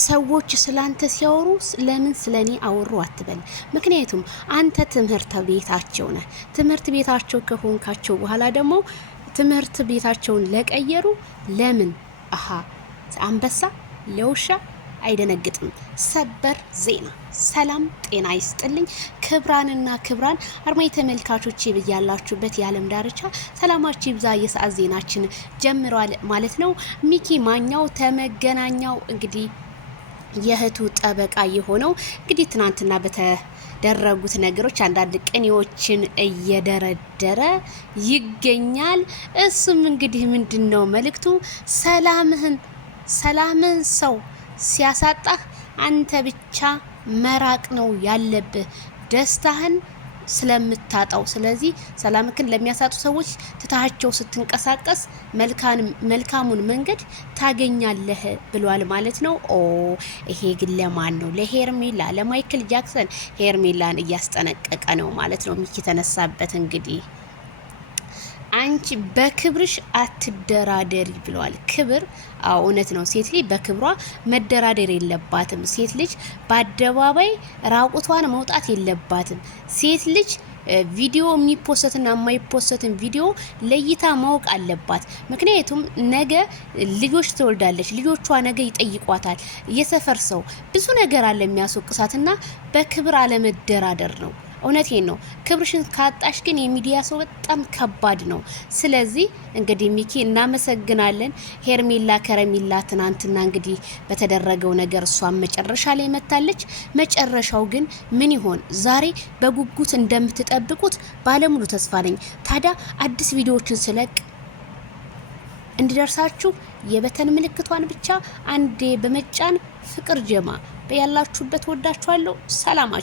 ሰዎች ስላንተ ሲያወሩ ለምን ስለኔ አወሩ አትበል። ምክንያቱም አንተ ትምህርት ቤታቸው ነህ። ትምህርት ቤታቸው ከሆንካቸው በኋላ ደግሞ ትምህርት ቤታቸውን ለቀየሩ ለምን አንበሳ ለውሻ አይደነግጥም። ሰበር ዜና። ሰላም ጤና ይስጥልኝ ክብራንና ክብራን አድማጭ ተመልካቾቼ በያላችሁበት የዓለም ዳርቻ ሰላማችሁ ይብዛ። የሰዓት ዜናችን ጀምሯል ማለት ነው። ሚኪ ማኛው ተመገናኛው እንግዲህ የእህቱ ጠበቃ የሆነው እንግዲህ ትናንትና በተደረጉት ነገሮች አንዳንድ ቅኔዎችን እየደረደረ ይገኛል። እሱም እንግዲህ ምንድነው መልእክቱ? ሰላምህን ሰው ሲያሳጣህ አንተ ብቻ መራቅ ነው ያለብህ፣ ደስታህን ስለምታጣው። ስለዚህ ሰላምክን ለሚያሳጡ ሰዎች ትታቸው ስትንቀሳቀስ መልካሙን መንገድ ታገኛለህ ብሏል ማለት ነው። ይሄ ግን ለማን ነው? ለሄርሜላ፣ ለማይክል ጃክሰን ሄርሜላን እያስጠነቀቀ ነው ማለት ነው። ሚኪ ተነሳበት እንግዲህ አንቺ በክብርሽ አትደራደሪ ብለዋል። ክብር እውነት ነው። ሴት ልጅ በክብሯ መደራደር የለባትም። ሴት ልጅ በአደባባይ ራቁቷን መውጣት የለባትም። ሴት ልጅ ቪዲዮ የሚፖሰትና የማይፖሰትን ቪዲዮ ለይታ ማወቅ አለባት። ምክንያቱም ነገ ልጆች ትወልዳለች። ልጆቿ ነገ ይጠይቋታል። የሰፈር ሰው ብዙ ነገር አለ የሚያስወቅሳትና በክብር አለመደራደር ነው። እውነቴን ነው። ክብርሽን ካጣሽ ግን የሚዲያ ሰው በጣም ከባድ ነው። ስለዚህ እንግዲህ ሚኪ እናመሰግናለን። ሄርሜላ ከረሜላ ትናንትና እንግዲህ በተደረገው ነገር እሷን መጨረሻ ላይ መታለች። መጨረሻው ግን ምን ይሆን? ዛሬ በጉጉት እንደምትጠብቁት ባለሙሉ ተስፋ ነኝ። ታዲያ አዲስ ቪዲዮዎችን ስለቅ እንዲደርሳችሁ የበተን ምልክቷን ብቻ አንዴ በመጫን ፍቅር ጀማ በያላችሁበት ወዳችኋለሁ። ሰላማችሁ